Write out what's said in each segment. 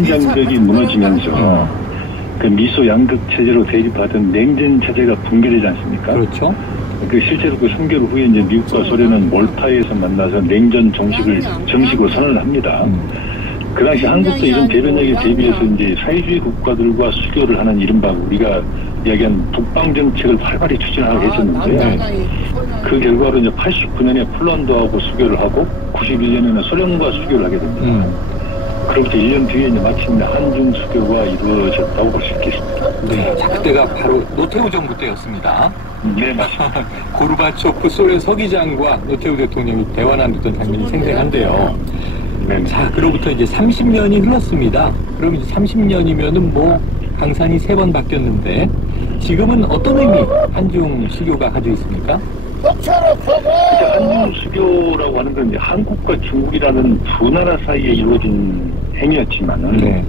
장벽이 무너지면서 그 미소 양극 체제로 대립하던 냉전 체제가 붕괴되지 않습니까? 그렇죠. 그 실제로 그 3개월 후에 이제 미국과 소련은 몰타에서 만나서 냉전 정식으로 선언을 합니다. 그 당시 한국도 이런 대변력에 대비해서 이제 사회주의 국가들과 수교를 하는 이른바 우리가 이야기한 북방 정책을 활발히 추진하고 했었는데요. 그 결과로 이제 89년에 폴란드하고 수교를 하고 91년에는 소련과 수교를 하게 됩니다. 그로부터 1년 뒤에 이제 마침내 한중 수교가 이루어졌다고 볼 수 있겠습니다. 네, 자, 그때가 바로 노태우 정부 때였습니다. 네, 맞습니다. 고르바초프 소련 서기장과 노태우 대통령이 대화 나누던 장면이 생생한데요. 네. 자, 그로부터 이제 30년이 흘렀습니다. 그럼 이제 30년이면은 뭐 강산이 3번 바뀌었는데 지금은 어떤 의미 한중 수교가 가지고 있습니까? 한중 수교라고 하는 건 이제 한국과 중국이라는 두 나라 사이에 이루어진 행위였지만은 네.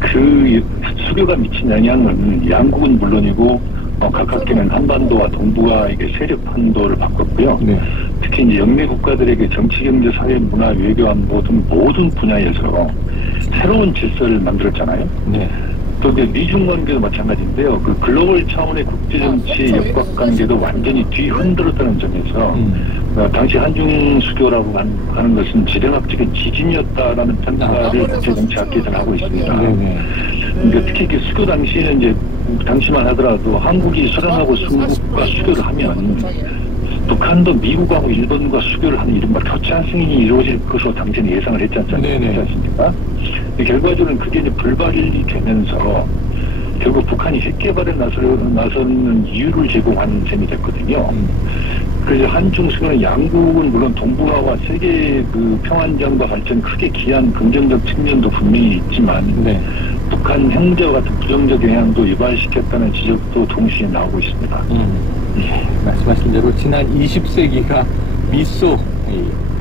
그 수교가 미친 영향은 양국은 물론이고 가깝게는 한반도와 동북아에게 세력 판도를 바꿨고요. 네. 특히 이제 영내 국가들에게 정치, 경제, 사회, 문화, 외교, 안보 등 모든 분야에서 새로운 질서를 만들었잖아요. 네. 또 이제 미중 관계도 마찬가지인데요. 그 글로벌 차원의 국제 정치의 역학 관계도 완전히 뒤흔들었다는 점에서 당시 한중 수교라고 하는 것은 지정학적인 지진이었다라는 평가를 국제 정치학계에서는 하고 있습니다. 그러니까 특히 그 수교 당시에는 이제 당시만 하더라도 한국이 소련하고 중국과 수교를 하면 북한도 미국하고 일본과 수교를 하는 이른바 교차 승인이 이루어질 것으로 당시는 예상을 했지 않습니까? 결과적으로는 그게 이제 불발이 되면서 결국 북한이 핵 개발에 나서는 이유를 제공하는 셈이 됐거든요. 그래서 한중 수교는 양국은 물론 동북아와 세계 그 평안정과 발전에 크게 기여한 긍정적 측면도 분명히 있지만 북한 행제와 같은 부정적 영향도 유발시켰다는 지적도 동시에 나오고 있습니다. 예, 말씀하신 대로 지난 20세기가 미소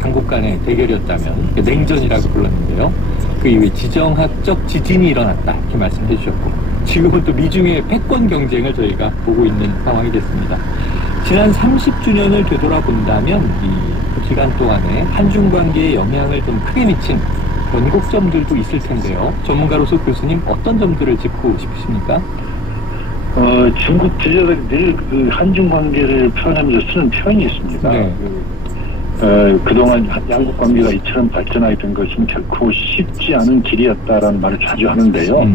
한국 간의 대결이었다면 냉전이라고 불렀는데요. 그 이후에 지정학적 지진이 일어났다 이렇게 말씀해 주셨고 지금은 또 미중의 패권 경쟁을 저희가 보고 있는 상황이 됐습니다. 지난 30주년을 되돌아본다면 그 기간 동안에 한중 관계에 영향을 좀 크게 미친 변곡점들도 있을 텐데요. 전문가로서 교수님 어떤 점들을 짚고 싶으십니까? 중국 지도자들이 늘 그 한중 관계를 표현하면서 쓰는 표현이 있습니다. 네. 그동안 양국 관계가 이처럼 발전하게 된 것은 결코 쉽지 않은 길이었다라는 말을 자주 하는데요.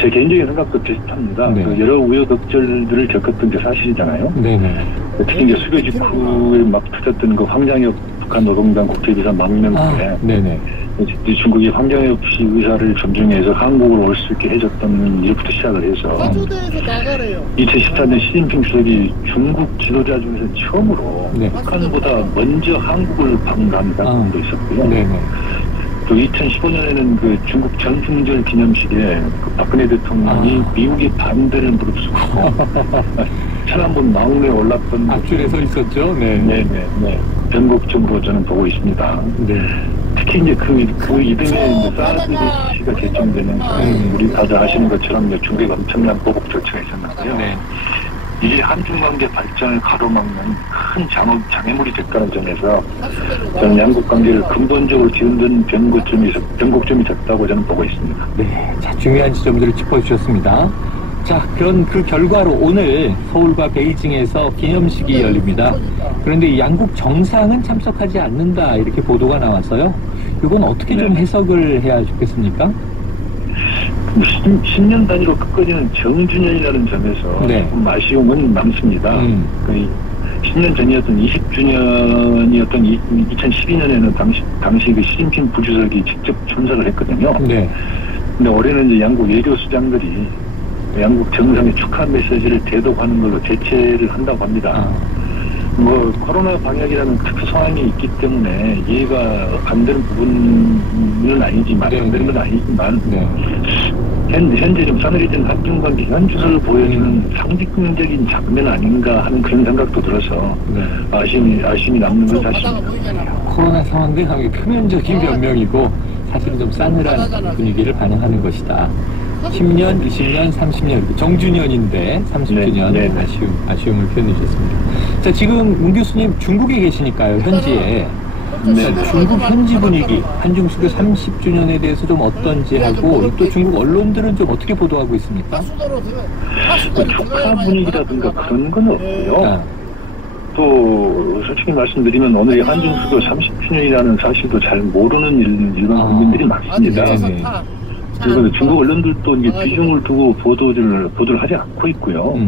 제 개인적인 생각도 비슷합니다. 네. 그 여러 우여곡절들을 겪었던 게 사실이잖아요. 네네. 특히 이제 수교 직후에 막 터졌던 그 황장엽 북한 노동당 국제비자 망명때 네네. 중국이 황장엽 씨 의사를 존중해서 한국으로 올 수 있게 해줬던 일부터 시작을 해서 2014년 시진핑 주석이 중국 지도자 중에서 처음으로 북한보다 먼저 한국을 방문한 사건도 있었고요. 네네. 또 2015년에는 그 중국 전승절 기념식에 그 박근혜 대통령이 미국의 반대를 무릅쓰고 천안문 마운에 올랐던 앞줄에 서 있었죠. 네네네. 변곡점으로 저는 보고 있습니다. 네. 특히 이제 그 이듬해 사드 씨가 결정되면서 우리 다들 아시는 것처럼 중국에 엄청난 보복 절차가 있었는데요. 네. 이게 한중 관계 발전을 가로막는 큰 장애물이 됐다는 점에서 저는 양국 관계를 근본적으로 뒤흔든 변곡점이 됐다고 저는 보고 있습니다. 네, 자, 중요한 지점들을 짚어주셨습니다. 자, 그런 그 결과로 오늘 서울과 베이징에서 기념식이 열립니다. 그런데 이 양국 정상은 참석하지 않는다 이렇게 보도가 나와서요. 이건 어떻게 좀 해석을 해야 좋겠습니까? 10년 단위로 끝까지는 정주년이라는 점에서 조금 아쉬움은 남습니다. 10년 전이었던 20주년이었던 2012년에는 당시 그 시진핑 부주석이 직접 참석을 했거든요. 근데 올해는 이제 양국 외교 수장들이 양국 정상의 축하 메시지를 대독하는 걸로 대체를 한다고 합니다. 코로나 방역이라는 특수 상황이 있기 때문에 이해가 안 되는 부분은 아니지만, 현재 좀 싸늘해진 한중 관계 현주소를 보여주는 상징적인 장면 아닌가 하는 그런 생각도 들어서 아쉬움이 남는 건 사실입니다. 코로나 상황도 상당히 표면적인 변명이고 사실은 좀 싸늘한 분위기를 반영하는 것이다. 10년, 20년, 30년 이렇게 정주년인데 30주년 아쉬움을 표현해 주셨습니다. 자, 지금 문 교수님 중국에 계시니까요. 현지에 네, 중국 현지 분위기, 한중 수교 30주년에 대해서 좀 어떤지 하고 또 중국 언론들은 좀 어떻게 보도하고 있습니까? 축하 분위기라든가 그런 건 없고요. 아, 또 솔직히 말씀드리면 오늘이 한중 수교 30주년이라는 사실도 잘 모르는 일반 국민들이 많습니다. 네네. 그래서 중국 언론들도 이제 비중을 두고 보도를 하지 않고 있고요.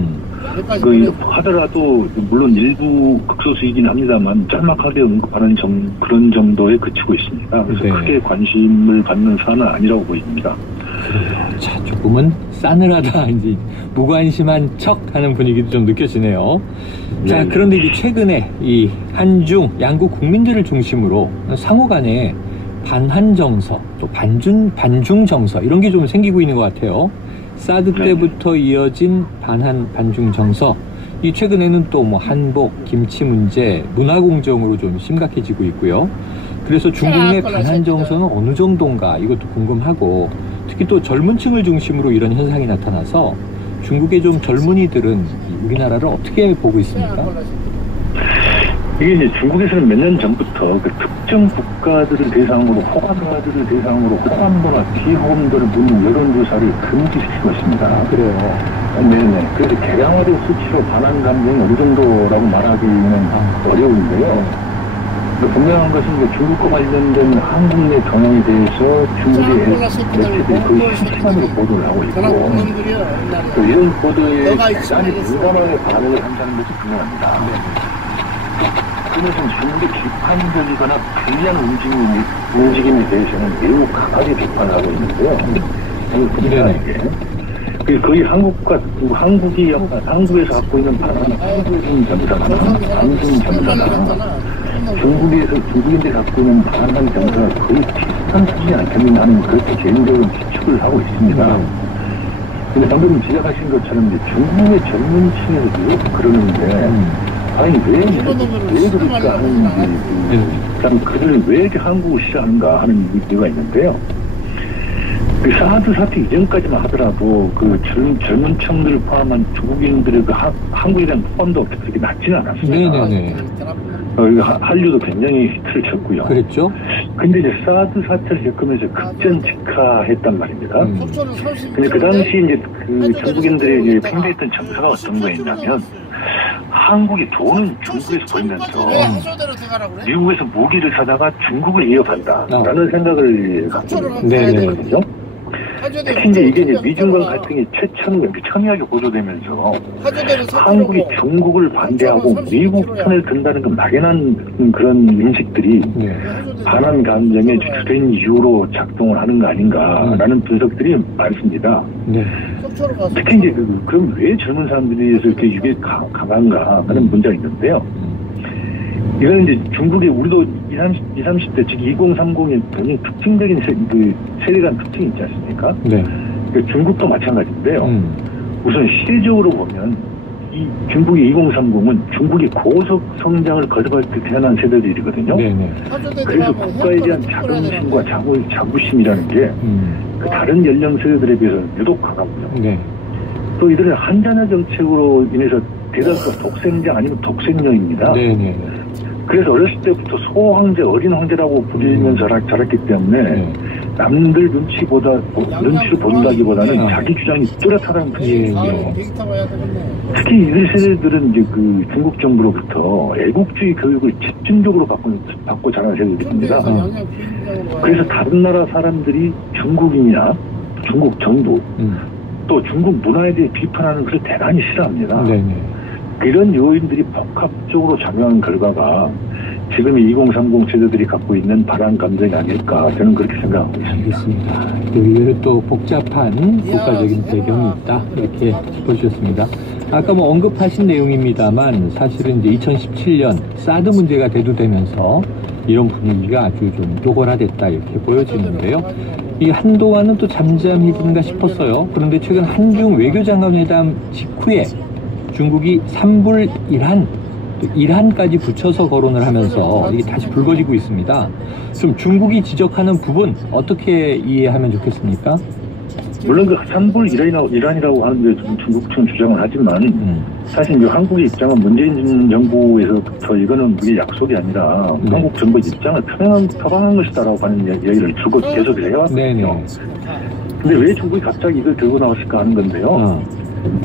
하더라도 물론 일부 극소수이긴 합니다만 짤막하게 언급하는 그런 정도에 그치고 있습니다. 그래서 네. 크게 관심을 받는 사안은 아니라고 보입니다. 자, 조금은 싸늘하다, 이제 무관심한 척 하는 분위기도 좀 느껴지네요. 자, 네. 그런데 이제 최근에 이 한중 양국 국민들을 중심으로 상호 간에 반한 정서, 또 반중 정서 이런 게 좀 생기고 있는 것 같아요. 사드 때부터 이어진 반한 반중 정서, 이 최근에는 또 뭐 한복, 김치 문제, 문화 공정으로 좀 심각해지고 있고요. 그래서 중국 내 반한 정서는 어느 정도인가 이것도 궁금하고, 특히 또 젊은 층을 중심으로 이런 현상이 나타나서 중국의 좀 젊은이들은 우리나라를 어떻게 보고 있습니까? 이게 이제 중국에서는 몇 년 전부터 그 특정 국가들을 대상으로 호감가들을 대상으로 호감도나 비호감도를 묻는 여론조사를 금지시키고 있습니다. 그래요. 네네. 그래서 개량화된 수치로 반한 감정이 어느 정도라고 말하기는 어려운데요. 분명한 것은 이제 중국과 관련된 한국 내 동향에 대해서 중국의 매체들이 거의 실시간으로 보도를 하고 있고, 또 이런 보도에 대단히 민감하게 반응을 한다는 것이 분명합니다. 그래서 중국의 비판적이거나 불리한 움직임에 대해서는 매우 강하게 비판하고 있는데요. 그 거의 한국에서 갖고 있는 반항, 한국인 정서나 반중 정서나 중국인들이 갖고 있는 반항 정서가 거의 비슷한 수준이 않겠느냐는 그렇게 개인적으로 추측을 하고 있습니다. 근데 방금 지적하신 것처럼 이제 중국의 젊은 층에서도 그러는데, 아니 왜 그럴까 하는 참 그들은 왜 이렇게 한국을 싫어하는가 하는 이유가 있는데요. 그 사드 사태 이전까지만 하더라도 그 젊은 층들을 포함한 중국인들의 그 한국에 대한 포함도 그렇게 낮지는 않았습니다. 네네네. 한류도 굉장히 히트를 쳤고요. 그랬죠? 근데 이제 사드 사태를 겪으면서 급전직하했단 말입니다. 근데 그 당시 이제 그 중국인들에게 팽배했던 정서가 어떤 거였냐면, 한국이 돈은 중국에서 벌면서 미국에서 무기를 사다가 중국을 위협한다라는 생각을 갖고 있거든요. 특히 이제 미중 간 갈등이 첨예하게 고조되면서 한국이 중국을 반대하고 미국 편을 든다는 그 막연한 그런 인식들이 반한 감정의 주된 이유로 작동을 하는 거 아닌가라는 분석들이 많습니다. 특히 이제 그럼 왜 젊은 사람들이 이렇게 이게 강한가 하는 문제가 있는데요. 이거는 이제 중국의 우리도 20, 30대 즉 2030의 굉장히 특징적인 세대 간 특징이 있지 않습니까? 네. 그러니까 중국도 마찬가지인데요. 우선 시대적으로 보면 이 중국의 2030은 중국이 고속 성장을 거듭할 때 태어난 세대들이거든요. 네네. 그래서 국가에 대한 자긍심과 자부심이라는 게 그 다른 연령 세대들에 비해서 유독 강하고요. 네. 또 이들은 한자녀 정책으로 인해서 대다수가 독생자 아니면 독생녀입니다. 네네. 그래서 어렸을 때부터 소황제, 어린 황제라고 부르면서 자랐기 때문에 남들 눈치를 본다기보다는 자기 주장이 뚜렷하다는 분이에요. 특히 이들 세대들은 이제 그 중국 정부로부터 애국주의 교육을 집중적으로 받고 자란 세대들입니다. 그래서 다른 나라 사람들이 중국인이나 중국 정부 또 중국 문화에 대해 비판하는 것을 대단히 싫어합니다. 네네. 이런 요인들이 복합적으로 작용한 결과가 지금 2030 세대들이 갖고 있는 반항 감정이 아닐까 저는 그렇게 생각하고 있습니다. 알겠습니다. 의외로 또 복잡한 국가적인 배경이 있다 이렇게 짚어주셨습니다. 아까 뭐 언급하신 내용입니다만 사실은 이제 2017년 사드 문제가 대두되면서 이런 분위기가 아주 좀 노골화됐다 이렇게 보여지는데요. 이 한동안은 또 잠잠해지는가 싶었어요. 그런데 최근 한중 외교장관 회담 직후에 중국이 삼불 일한, 또 일한까지 붙여서 거론을 하면서 이게 다시 불거지고 있습니다. 좀 중국이 지적하는 부분 어떻게 이해하면 좋겠습니까? 물론 그 산불 이란이라고 하는데 중국 측은 주장을 하지만 사실 이제 한국의 입장은 문재인 정부에서부터 이거는 우리 약속이 아니라 한국 정부의 입장을 표방한 것이다라고 하는 얘기를 줄곧 계속 해왔거든요. 근데 왜 중국이 갑자기 이걸 들고 나왔을까 하는 건데요.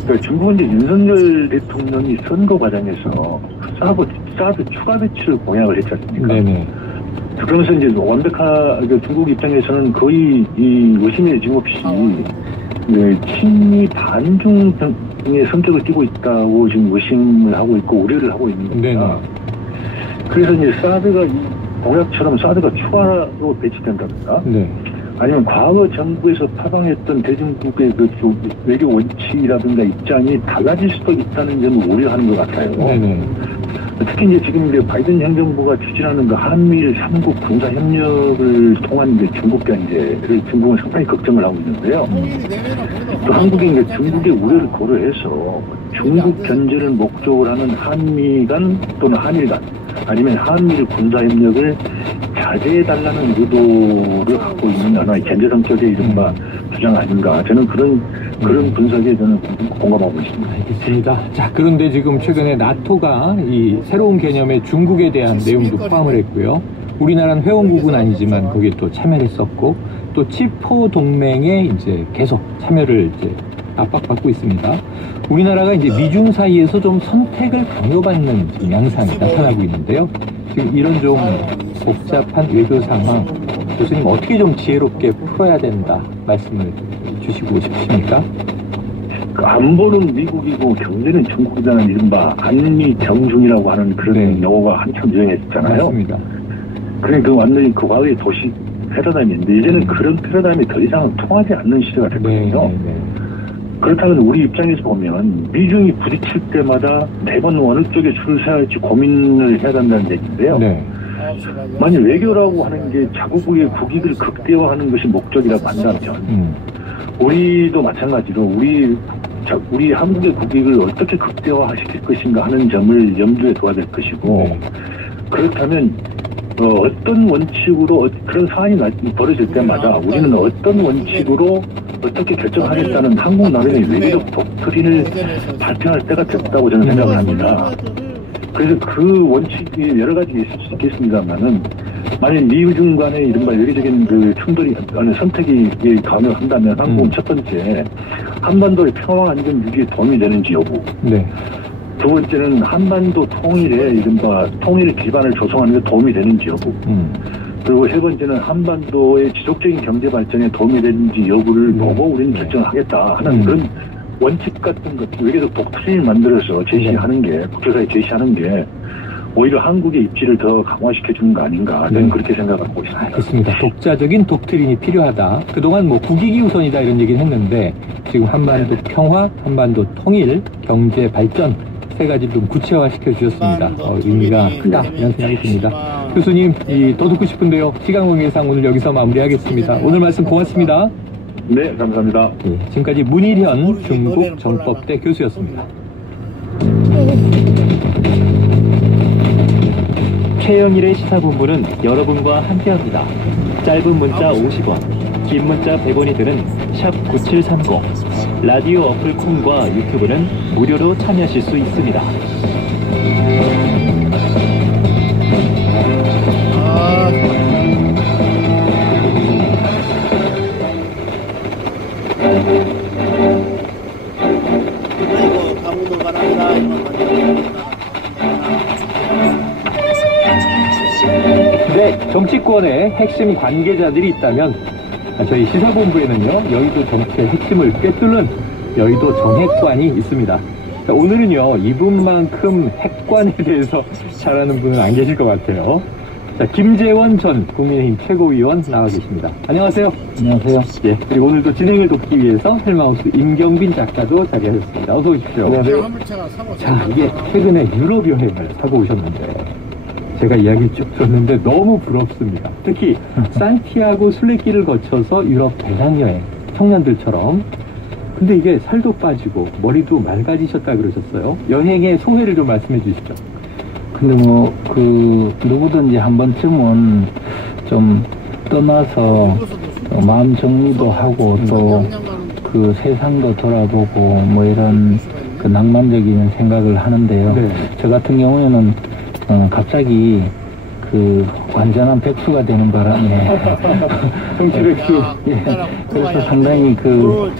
그러니까 중국은 이제 윤석열 대통령이 선거 과정에서 사드 추가 배치를 공약을 했지 않습니까? 그러면서 이제 중국 입장에서는 거의 이 의심의 여지 없이 친미 반중 등의 성격을 띠고 있다고 지금 의심을 하고 있고 우려를 하고 있는 겁니다. 그래서 이제 사드가 이 공약처럼 사드가 추가로 배치된다든가 아니면 과거 정부에서 파방했던 대중국의 그 외교 원칙이라든가 입장이 달라질 수도 있다는 점을 우려하는 것 같아요. 특히 이제 지금 이제 바이든 행정부가 추진하는 그 한미일 3국 군사 협력을 통한 이제 중국 견제를 중국은 상당히 걱정을 하고 있는데요. 또 한국이 이제 중국의 우려를 고려해서 중국 견제를 목적으로 하는 한미 간 또는 한일 간 아니면 한미일 군사 협력을 자제해달라는 의도를 갖고 있는 하나의 견제 성격의 이른바 주장 아닌가. 저는 그런 분석에 저는 공감하고 있습니다. 알겠습니다. 자, 그런데 지금 최근에 나토가 이 새로운 개념의 중국에 대한 내용도 포함을 했고요. 우리나라는 회원국은 아니지만 거기에 또 참여를 했었고, 또 치포 동맹에 이제 계속 참여를 이제 압박받고 있습니다. 우리나라가 이제 미중 사이에서 좀 선택을 강요받는 지금 양상이 나타나고 있는데요. 지금 이런 좀 복잡한 외교 상황, 교수님 어떻게 좀 지혜롭게 풀어야 된다 말씀을 주시고 싶으십니까? 그 안보는 미국이고 경제는 중국이라는 이른바 한미 경중이라고 하는 그런 용어가 한참 유행했잖아요. 맞습니다. 그러니까 완전히 그 과거의 도시 패러다임인데 이제는 그런 패러다임이 더 이상 통하지 않는 시대가 됐거든요. 그렇다면 우리 입장에서 보면 미중이 부딪힐 때마다 매번 어느 쪽에 줄을 서야 할지 고민을 해야 된다는 얘기인데요. 만약 외교라고 하는 게 자국의 국익을 극대화하는 것이 목적이라고 한다면 우리도 마찬가지로 우리 한국의 국익을 어떻게 극대화시킬 것인가 하는 점을 염두에 둬야 될 것이고 그렇다면 어떤 원칙으로 그런 사안이 벌어질 때마다 우리는 어떤 원칙으로 어떻게 결정하겠다는 한국 나름의 외교적 독트린을 발표할 때가 됐다고 저는 생각을 합니다. 그래서 그 원칙이 여러 가지 있을 수 있겠습니다만은 만약 미중 간의 이른바 외교적인 그 충돌이 아니 선택이 감을 한다면 한국은 첫 번째 한반도의 평화 안정 유지에 도움이 되는지 여부. 두 번째는 한반도 통일에 이른바 통일의 기반을 조성하는 데 도움이 되는지 여부. 그리고 세 번째는 한반도의 지속적인 경제 발전에 도움이 되는지 여부를 보고 우리는 결정하겠다 하는 그런 원칙 같은 것, 외교적 독트린을 만들어서 제시하는 게, 국제사회에 제시하는 게 오히려 한국의 입지를 더 강화시켜주는 거 아닌가, 저는 그렇게 생각하고 있습니다. 알겠습니다. 독자적인 독트린이 필요하다. 그동안 뭐 국익이 우선이다 이런 얘기를 했는데 지금 한반도 평화, 한반도 통일, 경제 발전 세 가지 좀 구체화시켜 주셨습니다. 의미가 크다 이런 생각이 듭니다. 교수님, 더 듣고 싶은데요. 시간 관계상 오늘 여기서 마무리하겠습니다. 오늘 말씀 고맙습니다. 네, 감사합니다. 지금까지 문일현 중국정법대 교수였습니다. 최영일의 시사본부는 여러분과 함께합니다. 짧은 문자 50원, 긴 문자 100원이 드는 샵 9730, 라디오 어플 콩과 유튜브는 무료로 참여하실 수 있습니다. 네, 정치권의 핵심 관계자들이 있다면 저희 시사본부에는요 여의도 정치의 핵심을 꿰뚫는 여의도 정핵관이 있습니다. 자, 오늘은요 이분만큼 핵관에 대해서 잘하는 분은 안 계실 것 같아요. 자, 김재원 전 국민의힘 최고위원 나와 계십니다. 안녕하세요. 안녕하세요. 예, 그리고 오늘도 진행을 돕기 위해서 헬마우스 임경빈 작가도 자리하셨습니다. 어서 오십시오. 안녕하세요. 자, 이게 최근에 유럽 여행을 하고 오셨는데 제가 이야기 쭉 들었는데 너무 부럽습니다. 특히 산티아고 순례길을 거쳐서 유럽 배낭여행, 청년들처럼. 근데 이게 살도 빠지고 머리도 맑아지셨다 그러셨어요. 여행의 소회를 좀 말씀해 주시죠. 근데 누구든지 한 번쯤은 좀 떠나서 마음 정리도 하고 또 그 세상도 돌아보고 뭐 이런 그 낭만적인 생각을 하는데요. 네. 저 같은 경우에는 갑자기 그 완전한 백수가 되는 바람에 정치 백수. 예, 그래서 상당히 그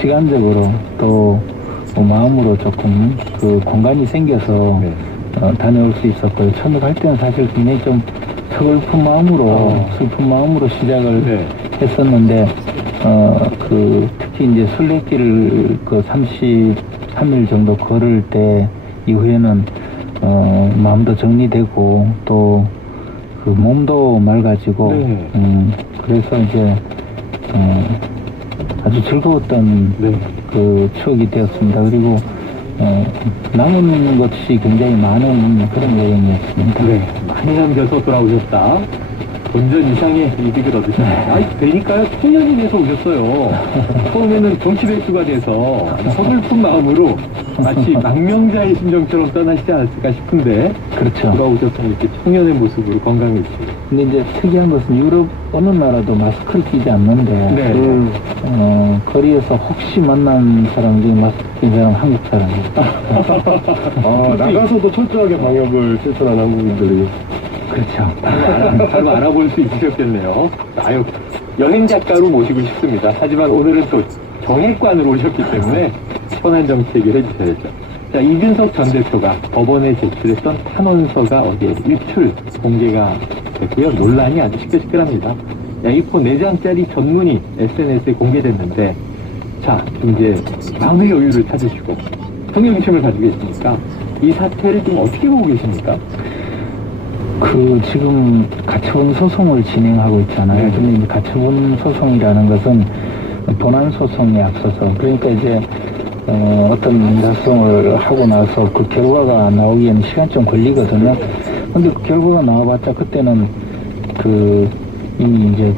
시간적으로 또 마음으로 조금 그 공간이 생겨서 네. 다녀올 수 있었고요. 처음에 갈 때는 사실 굉장히 좀 서글픈 마음으로 슬픈 마음으로 시작을 네. 했었는데 그 특히 이제 순례길을 그 33일 정도 걸을 때 이후에는 마음도 정리되고 또 그 몸도 맑아지고 네. 그래서 이제 아주 즐거웠던 네. 그 추억이 되었습니다. 그리고 남은 것이 굉장히 많은 그런 여행이었습니다. 네. 많이 남겨서 돌아오셨다. 본전 이상의 이득을 얻으셨습니다. 아니, 되니까요. 청년이 돼서 오셨어요. 처음에는 정치 백수가 돼서 서글픈 마음으로 마치 망명자의 심정처럼 떠나시지 않았을까 싶은데 그렇죠. 돌아오셔서 이렇게 청년의 모습으로 건강해지고. 근데 이제 특이한 것은 유럽 어느 나라도 마스크를 끼지 않는데 네. 거리에서 혹시 만난 사람 중에 마스크 낀 사람 한국 사람이에요. 나가서도 철저하게 방역을 실천한 한국인들이. 그렇죠. 바로 알아볼 수 있으셨겠네요. 아유, 여행 작가로 모시고 싶습니다. 하지만 오늘은 또 정액관으로 오셨기 때문에 편한 정치 얘기를 해주셔야죠. 자, 이준석 전 대표가 법원에 제출했던 탄원서가 어디에 유출 공개가 됐고요. 논란이 아주 시끌시끌합니다. A4 4장짜리 전문이 SNS에 공개됐는데, 자, 좀 이제 마음의 여유를 찾으시고 성경심을 가지고 계시니까 이 사태를 좀 어떻게 보고 계십니까? 그 지금 가처분 소송을 진행하고 있잖아요. 네. 근데 이제 가처분 소송이라는 것은 본안 소송에 앞서서 그러니까 이제 어떤 민사소송을 하고 나서 그 결과가 나오기에는 시간 좀 걸리거든요. 근데 그 결과가 나와봤자 그때는 그 이미 이제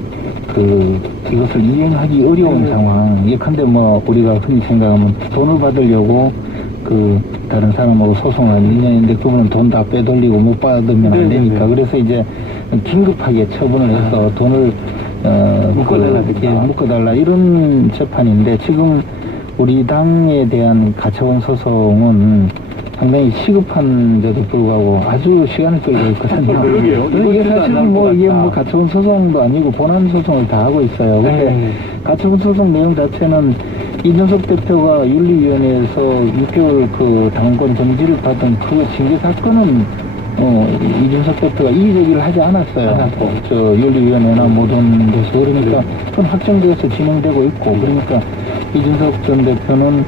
그 이것을 이행하기 어려운 상황. 예컨대 뭐 우리가 흔히 생각하면 돈을 받으려고 그 다른 사람하고 소송을 한 1년인데 그분은 돈 다 빼돌리고 못 받으면 안 되니까 그래서 이제 긴급하게 처분을 해서 돈을 묶어달라 이런 재판인데 지금 우리 당에 대한 가처분 소송은 상당히 시급한데도 불구하고 아주 시간을 끌고 있거든요. 그러게요. 이게 사실은 뭐 이게 뭐 가처분 소송도 아니고 본안 소송을 다 하고 있어요. 근데 가처분 소송 내용 자체는 이준석 대표가 윤리위원회에서 6개월 그 당권 정지를 받은 그 징계 사건은 이준석 대표가 이의제기를 하지 않았어요. 저 윤리위원회나 모든 데서 그러니까 그건 확정되어서 진행되고 있고 그러니까 이준석 전 대표는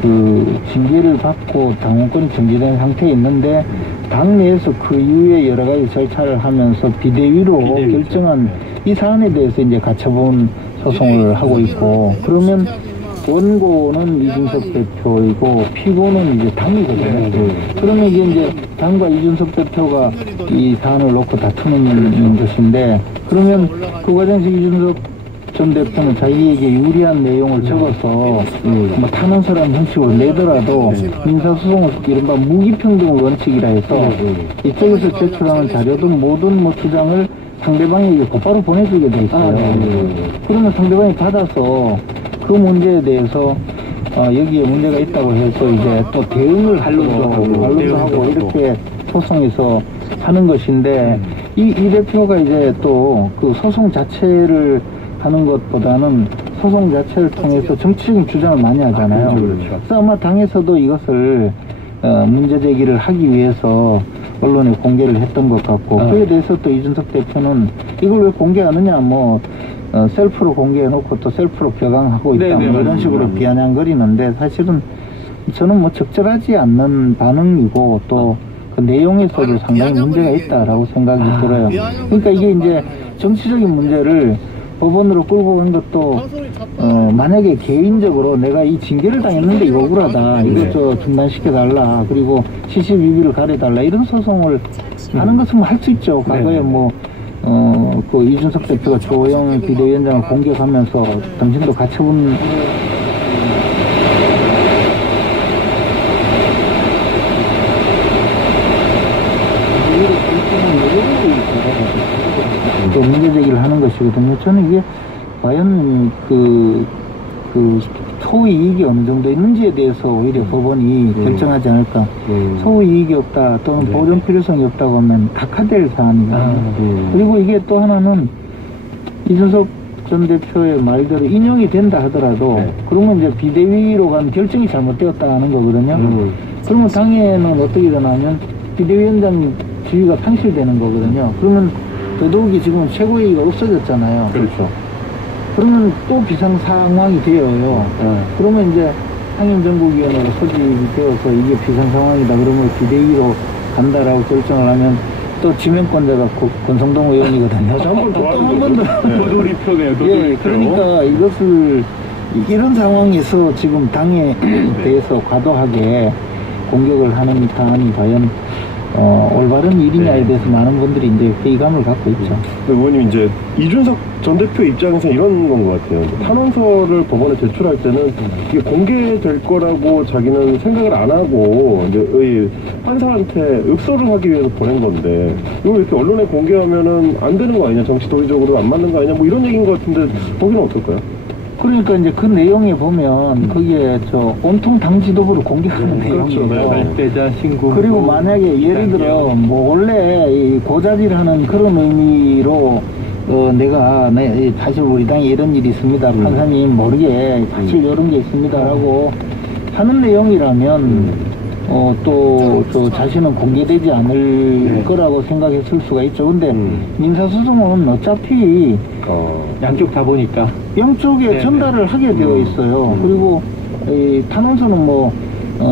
그 징계를 받고 당원권이 정지된 상태에 있는데 당내에서 그 이후에 여러 가지 절차를 하면서 비대위로 결정한 이 사안에 대해서 이제 가처분 소송을 하고 있고 그러면 원고는 이준석 대표이고 피고는 이제 당이거든요. 그러면 이제 당과 이준석 대표가 이 사안을 놓고 다투는 것인데 그러면 그 과정에서 이준석 전 대표는 자기에게 유리한 내용을 적어서 뭐 탄원서라는 형식으로 내더라도 민사소송을 이른바 무기평등 원칙이라 해서 이쪽에서 제출하는 자료든 모든 뭐 주장을 상대방에게 곧바로 보내주게 돼 있어요. 그러면 상대방이 받아서 그 문제에 대해서 여기에 문제가 있다고 해서 이제 또 대응을 반론도 하고 이렇게 소송에서 하는 것인데 이 대표가 이제 또 그 소송 자체를 하는 것보다는 소송 자체를 통해서 정치적인 주장을 많이 하잖아요. 그래서 아마 당에서도 이것을 문제 제기를 하기 위해서 언론에 공개를 했던 것 같고 그에 대해서 또 이준석 대표는 이걸 왜 공개하느냐 뭐 셀프로 공개해놓고 또 셀프로 격앙하고 있다 뭐 이런 식으로 비아냥거리는데 사실은 저는 뭐 적절하지 않는 반응이고 또 그 내용에서도 상당히 문제가 있다라고 생각이 들어요. 그러니까 이게 이제 정치적인 문제를 법원으로 끌고 간 것도 만약에 개인적으로 내가 이 징계를 당했는데 이거 억울하다 이거 저 중단시켜달라 그리고 72비를 가려달라 이런 소송을 하는 것은 할 수 있죠. 과거에 뭐 그 이준석 대표가 조영 비대위원장을 공격하면서 당신도 가처분 또 문제 제기를 하는 것이거든요. 저는 이게 과연 그 그 소이익이 어느 정도 있는지에 대해서 오히려 법원이 결정하지 않을까. 소이익이 없다 또는 네. 보존 필요성이 없다고 하면 각하될 사안이거든요. 그리고 이게 또 하나는 이준석 전 대표의 말대로 인용이 된다 하더라도 네. 그러면 이제 비대위로 간 결정이 잘못되었다는 거거든요. 그러면 당에는 어떻게 되냐면 비대위원장 지위가 상실되는 거거든요. 그러면 더더욱이 지금 최고위가 없어졌잖아요. 그렇죠. 그러면 또 비상 상황이 되어요. 그러면 이제 상임정국위원회가 소집이 되어서 이게 비상 상황이다. 그러면 비대위로 간다라고 결정을 하면 또 지명권자가 권성동 의원이거든요. 한번 더 또 한 번 더. 도돌이표네요. 예, 그러니까 이것을 이런 상황에서 지금 당에 대해서 과도하게 공격을 하는 사안이 과연 올바른 일이냐에 대해서 많은 분들이 이제 회의감을 갖고 있죠. 의원님 이제 이준석 전 대표 입장에서 이런 건 것 같아요. 탄원서를 법원에 제출할 때는 이게 공개될 거라고 자기는 생각을 안 하고 이제 판사한테 읍소를 하기 위해서 보낸 건데 이걸 이렇게 언론에 공개하면은 안 되는 거 아니냐, 정치 도의적으로 안 맞는 거 아니냐, 뭐 이런 얘기인 것 같은데 거기는 어떨까요? 그러니까 이제 그 내용에 보면 그게 온통 당 지도부를 공격하는 그렇죠. 내용이에요. 날대자 신고. 그리고 만약에 예를 들어 뭐 원래 이 고자질하는 그런 의미로 내가 사실 우리 당에 이런 일이 있습니다. 판사님 모르게 사실 이런 게 있습니다라고 하는 내용이라면 또 자신은 공개되지 않을 거라고 생각했을 수가 있죠. 근데 민사소송은 어차피 양쪽 다 보니까. 양쪽에 전달을 하게 되어 있어요. 그리고 이 탄원서는 뭐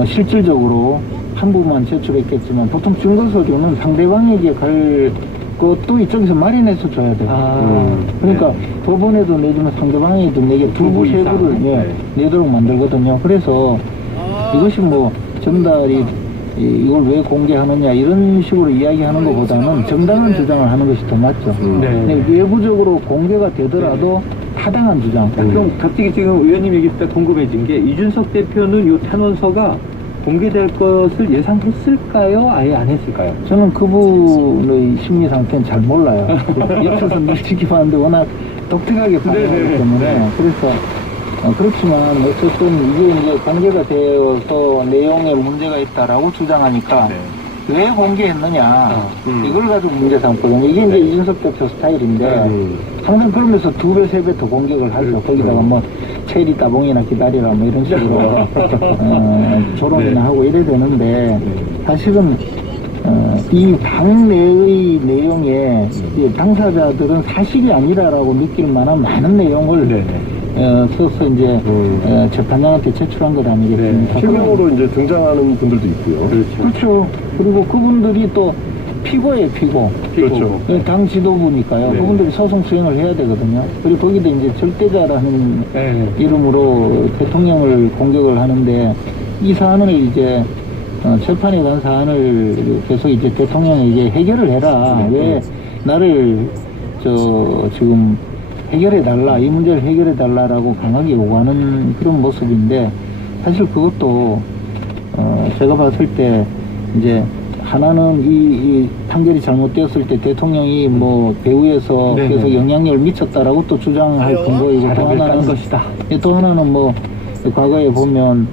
실질적으로 한 부분만 제출했겠지만 보통 증거서류는 상대방에게 갈 것도 이쪽에서 마련해서 줘야 돼요. 그러니까 법원에도 내주면 상대방에도 내게 두 부, 세 부를 내도록 만들거든요. 그래서 이것이 뭐 전달이 이걸 왜 공개하느냐 이런 식으로 이야기하는 것보다는 정당한 주장을 하는 것이 더 맞죠. 근데 외부적으로 공개가 되더라도 타당한 주장. 그럼 갑자기 지금 의원님 얘기 듣다 궁금해진 게 이준석 대표는 이 탄원서가 공개될 것을 예상했을까요? 아예 안 했을까요? 저는 그분의 심리 상태는 잘 몰라요. 옆에서 늘 지켜봤는데 워낙 독특하게 반응하기 때문에 그래서 그렇지만 어쨌든 이게 이제 공개가 되어서 내용에 문제가 있다라고 주장하니까 왜 공개했느냐 이걸 가지고 문제 삼거든요. 이게 이제 이준석 대표 스타일인데 항상 그러면서 2배, 3배 더 공격을 하죠. 거기다가 뭐 체리 따봉이나 기다리라 뭐 이런 식으로 조롱이나 하고 이래야 되는데 사실은 이 당 내의 내용에 당사자들은 사실이 아니라라고 느낄 만한 많은 내용을 써서 이제 재판장한테 제출한 것 아니겠습니까? 실명으로 이제 등장하는 분들도 있고요. 그렇죠. 그리고 그분들이 또 피고예요, 피고. 그렇죠. 당 지도부니까요. 그분들이 소송 수행을 해야 되거든요. 그리고 거기도 이제 절대자라는 이름으로 대통령을 공격을 하는데 이 사안을 이제 재판에 간 사안을 계속 이제 대통령에게 해결을 해라. 왜 나를 지금 해결해달라, 이 문제를 해결해달라라고 강하게 요구하는 그런 모습인데 사실 그것도 제가 봤을 때 이제 하나는 이 판결이 잘못되었을 때 대통령이 뭐 배후에서 계속 영향력을 미쳤다라고 또 주장할 근거이고 또 하나는 뭐 과거에 보면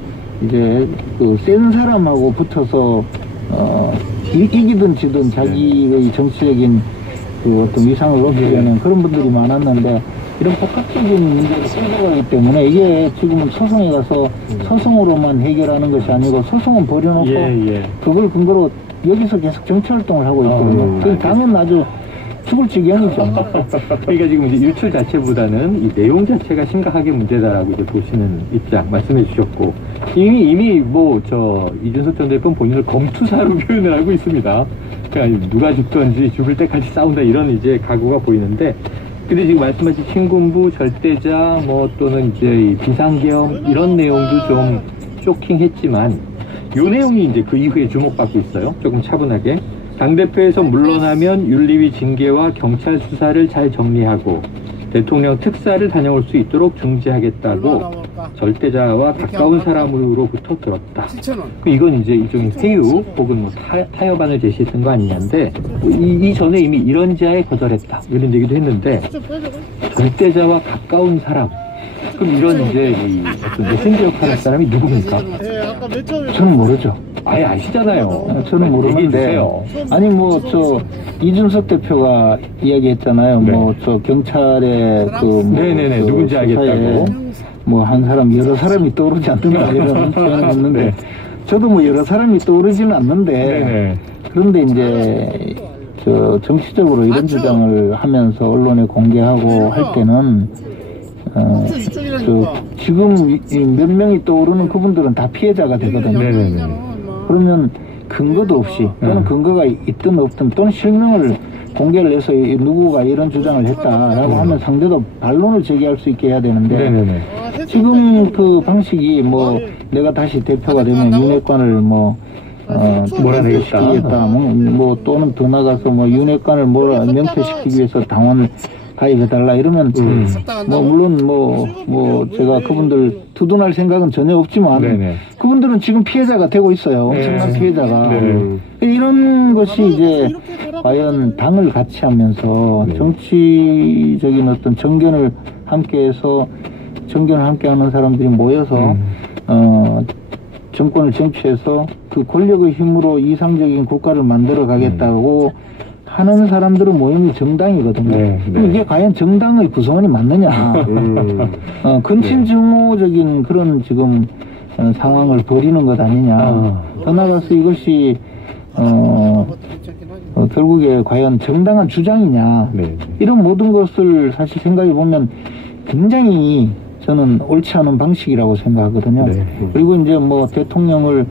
이제 그 센 사람하고 붙어서 이기든 지든 자기의 정치적인 그 어떤 위상을 높이려는 그런 분들이 많았는데 이런 복합적인 문제를 끌고 가기 때문에 이게 지금은 소송에 가서 소송으로만 해결하는 것이 아니고 소송은 버려놓고 그걸 근거로 여기서 계속 정치활동을 하고 있거든요. 그 당은 아주 죽을 지경이죠. 그러니까 지금 이제 유출 자체보다는 이 내용 자체가 심각하게 문제다라고 이제 보시는 입장 말씀해 주셨고 이미 뭐 이준석 전 대표는 본인을 검투사로 표현을 하고 있습니다. 그러니까 누가 죽든지 죽을 때까지 싸운다 이런 이제 각오가 보이는데 근데 지금 말씀하신 신군부 절대자 뭐 또는 이제 이 비상계엄 이런 내용도 좀 쇼킹했지만 요 내용이 이제 그 이후에 주목받고 있어요. 조금 차분하게. 당대표에서 물러나면 윤리위 징계와 경찰 수사를 잘 정리하고 대통령 특사를 다녀올 수 있도록 중지하겠다고 절대자와 가까운 사람으로부터 들었다. 이건 이제 일종의 회유 혹은 뭐 타협안을 제시했던 거 아니냐인데 이 전에 이미 이런 지하에 거절했다 이런 얘기도 했는데 절대자와 가까운 사람 그럼 이런 이제 이 어떤 메신저 역할을 할 사람이 누굽니까? 저는 모르죠. 아예 아시잖아요. 저는 모르는데. 얘기해주세요. 아니, 뭐, 이준석 대표가 이야기했잖아요. 네. 뭐, 경찰의 네네네. 누군지 알겠다고. 뭐, 한 사람, 여러 사람이 떠오르지 않는다. 이런 표현을 했는데. 네. 저도 뭐, 여러 사람이 떠오르지는 않는데. 네네. 그런데 이제, 정치적으로 이런 주장을 하면서 언론에 공개하고 할 때는, 지금 몇 명이 떠오르는 그분들은 다 피해자가 되거든요. 네네네. 그러면 근거도 없이 또는 근거가 있든 없든 또는 실명을 공개를 해서 누구가 이런 주장을 했다라고 하면 상대도 반론을 제기할 수 있게 해야 되는데 네네네. 지금 그 방식이 뭐 내가 다시 대표가 되면 윤핵관을 몰아내겠다. 뭐 또는 더 나가서 뭐 윤핵관을 명퇴시키기 위해서 당원을 가입해달라 이러면 뭐 물론 뭐 제가 그분들 두둔할 생각은 전혀 없지만 네네. 그분들은 지금 피해자가 되고 있어요. 엄청난 네. 피해자가. 네. 이런 것이 이제 과연 당을 같이 하면서 네. 정치적인 어떤 정견을 함께해서 정견을 함께하는 사람들이 모여서 정권을 쟁취해서 그 권력의 힘으로 이상적인 국가를 만들어 가겠다고 하는 사람들은 모임이 정당이거든요. 네, 그럼 이게 과연 정당의 구성원이 맞느냐. 근친증오적인 그런 지금 상황을 벌이는 것 아니냐. 더 나아가서 이것이 결국에 과연 정당한 주장이냐. 네. 이런 모든 것을 사실 생각해 보면 굉장히 저는 옳지 않은 방식이라고 생각하거든요. 네. 그리고 이제 뭐 대통령을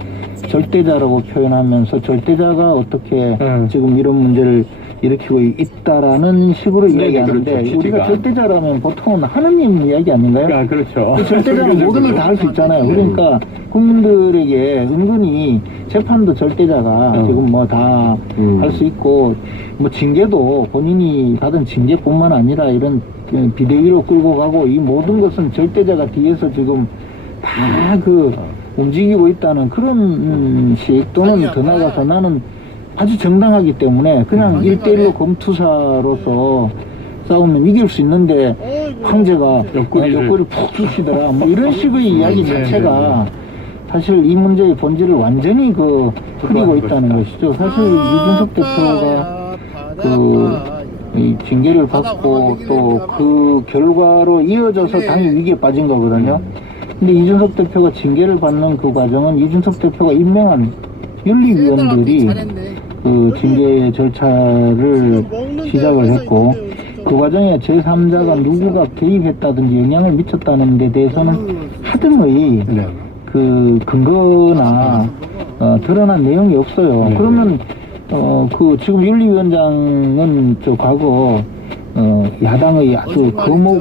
절대자라고 표현하면서 절대자가 어떻게 지금 이런 문제를 일으키고 있다라는 식으로 이야기하는데 그렇죠. 우리가 절대자라면 보통은 하느님 이야기 아닌가요? 아, 그렇죠. 그 절대자는 모든 걸 다 할 수 있잖아요. 그러니까 국민들에게 은근히 재판도 절대자가 지금 뭐 다 할 수 있고 뭐 징계도 본인이 받은 징계뿐만 아니라 이런 비대위로 끌고 가고 이 모든 것은 절대자가 뒤에서 지금 다 움직이고 있다는 그런 식 또는 더 나아가서 나는 아주 정당하기 때문에 그냥 1대1로 검투사로서 싸우면 이길 수 있는데 황제가 옆구리를 푹 주시더라 뭐 이런 식의 이야기 자체가 사실 이 문제의 본질을 완전히 흐리고 있다는 것이죠. 사실 이준석 대표가 이 징계를 받고 또 그 결과로 이어져서 당이 위기에 빠진 거거든요. 근데 이준석 대표가 징계를 받는 그 과정은 이준석 대표가 임명한 윤리위원들이 그 징계 절차를 시작을 했고 그 과정에 제3자가 누구가 개입했다든지 영향을 미쳤다는 데 대해서는 하등의 그 근거나 드러난 내용이 없어요. 그러면 지금 윤리위원장은 과거 야당의 아주 거목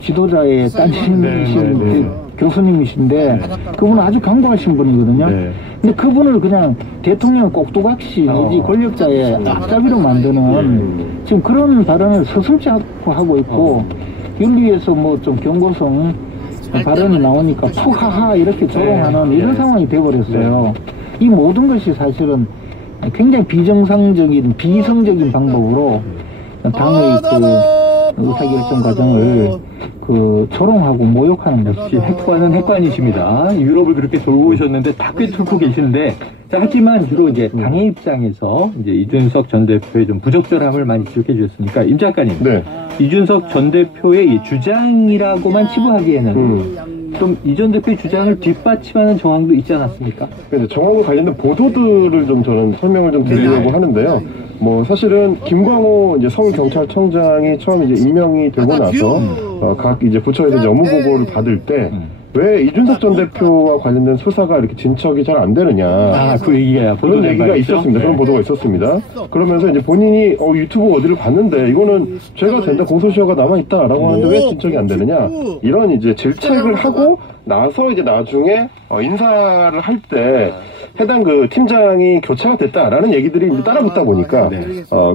지도자의 딴신이신 교수님이신데 그분은 아주 강고하신 분이거든요. 근데 그분을 그냥 대통령 꼭두각시 내지 권력자의 앞잡이로 만드는 지금 그런 발언을 서슴지 않고 하고 있고 윤리위에서 뭐 좀 경고성 발언이 나오니까 푸하하 이렇게 조롱하는 이런 상황이 돼버렸어요. 이 모든 것이 사실은 굉장히 비성적인 방법으로 당의 의사결정 과정을 조롱하고 모욕하는 것이 핵관은 핵관이십니다. 유럽을 그렇게 돌고 오셨는데 다 꿰뚫고 계시는데 자, 하지만 주로 이제 당의 입장에서 이제 이준석 전 대표의 좀 부적절함을 많이 지적해 주셨으니까 임 작가님, 네. 이준석 전 대표의 이 주장이라고만 치부하기에는 좀 이 전 대표의 주장을 뒷받침하는 정황도 있지 않았습니까? 그래서 정황과 관련된 보도들을 좀 저는 설명을 좀 드리려고 하는데요. 뭐 사실은 김광호 이제 서울경찰청장이 처음 이제 임명이 되고 나서 각 이제 부처에서 이제 업무 보고를 받을 때 왜 이준석 전 대표와 관련된 수사가 이렇게 진척이 잘 안 되느냐. 그 얘기가 그런 얘기가 있었습니다. 그런 보도가 있었습니다. 그러면서 이제 본인이 유튜브 어디를 봤는데 이거는 죄가 된다 공소시효가 남아있다라고 하는데 왜 진척이 안 되느냐. 이런 이제 질책을 하고 나서 이제 나중에 인사를 할 때 해당 그 팀장이 교체가 됐다라는 얘기들이 이제 따라붙다 보니까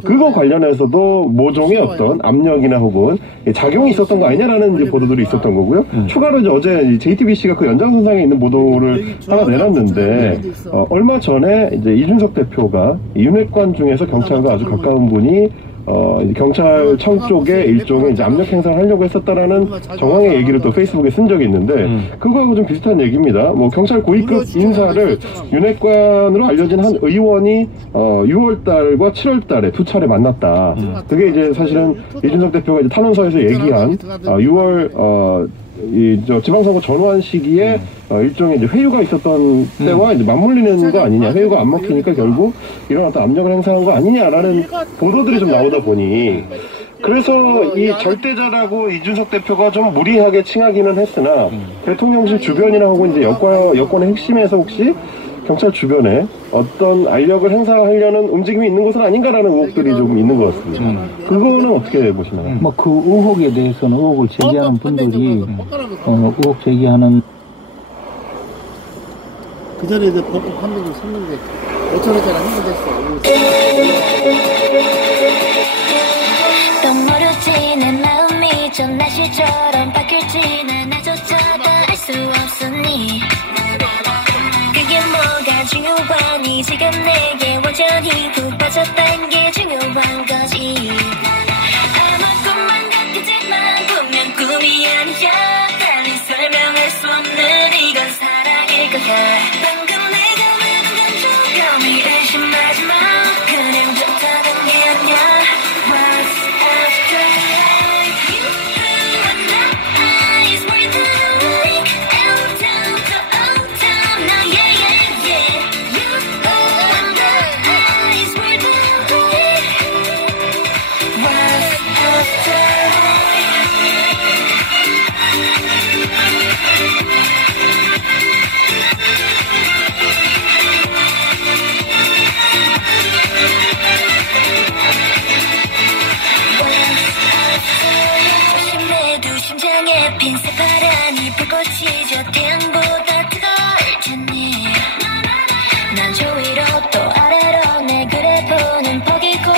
그거 관련해서도 모종의 어떤 압력이나 혹은 작용이 있었던 거 아니냐라는 이제 보도들이 있었던 거고요. 추가로 이제 어제 JTBC가 그 연장선상에 있는 보도를 하나 내놨는데 얼마 전에 이제 이준석 대표가 윤핵관 중에서 경찰과 아주 가까운 분이 이제 경찰청 쪽에 일종의 이제 압력 행사를 하려고 했었다라는 정황의 얘기를 또 페이스북에 쓴 적이 있는데 그거하고 좀 비슷한 얘기입니다. 뭐 경찰 고위급 인사를 윤핵관으로 알려진 한 의원이 6월달과 7월달에 두 차례 만났다. 그게 이제 사실은 이준석 대표가 이제 탄원서에서 얘기한 6월 지방선거 전후한 시기에 일종의 이제 회유가 있었던 때와 이제 맞물리는 거 아니냐, 회유가 안 먹히니까 결국 이런 어떤 압력을 행사한 거 아니냐라는 보도들이 좀 나오다 보니 그래서 이 절대자라고 이준석 대표가 좀 무리하게 칭하기는 했으나 대통령실 주변이나 혹은 이제 여권의 핵심에서 혹시 경찰 주변에 어떤 알력을 행사하려는 움직임이 있는 것은 아닌가라는 의혹들이 좀 있는 것 같습니다. 그거는 어떻게 보시나요? 뭐 그 의혹에 대해서는 의혹을 제기하는 분들이 의혹 제기하는 그 전에 복국 판매금 샀는데 5천원짜리 한번 됐어. 또 모르지 내 마음이 좀 날씨처럼 바뀔지는 나조차도 알 수 없으니 그게 뭐가 중요하니 지금 내게 완전히 푹 빠졌단 게 중요한 거지. 아마 꿈만 같겠지만 분명 꿈이 아니야. 달리 설명할 수 없는 이건 사랑일 거야. 방금 내가 말한 감정감이 의심하지 마. 그냥 좋다는 게 아니야. What's after life? You and I is more than like L-town to O-town. Now yeah yeah yeah. You and I is more than like What's after life? 조심해도 심장에 핀 새파란이 불꽃이죠. 태양보다 뜨거울 텐데 난 저 위로 또 아래로 내 그래프는 포기고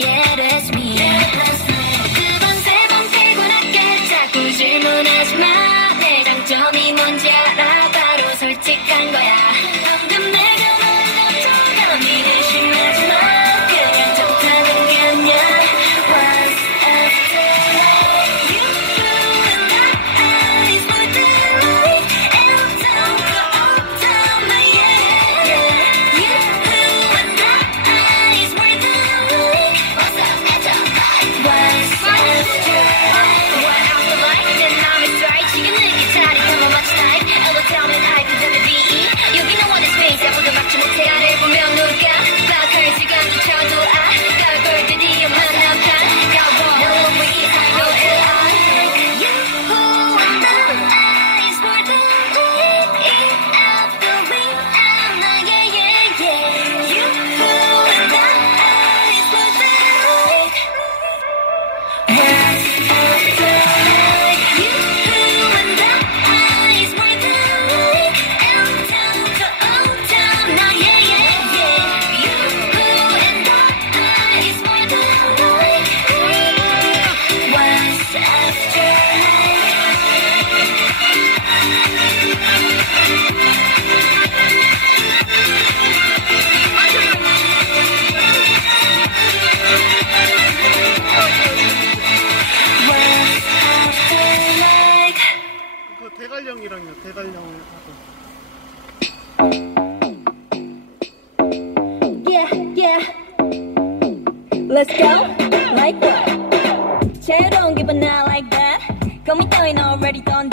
Yeah that's me. 두 번 세 번 피곤하게 자꾸 질문하지 마. 내 장점이 뭔지 알아. 바로 솔직한 거야. 방금 내가 말한 감정감이 의심하지 마. 그냥 좋다는 게 아니야. What's after life? You and I is more than like L-town to O-town. Now yeah yeah. You and I is more than like What's after life? What's after life? What after life? 내 맘이 strike. 지금 느낀 자리 한번 마치 type. L-town and I 그대로 DE. 여기는 one space. 아무도 막지 못해 아래 보면 누가 박할 시간조차도 아까울 걸 드디어 만난 판 가워. 너무 이상한 You and I is more than like after we are now yeah yeah yeah. You and I is more than like What's after life? You and I is more than like L-town to O-town. Now yeah yeah yeah. You and I is more than like What's after life? What's after life? 그 대관령이랑요. 대관령을 Yeah, yeah. Let's go. Like what? Child, don't give a night like that. Got me doing already done.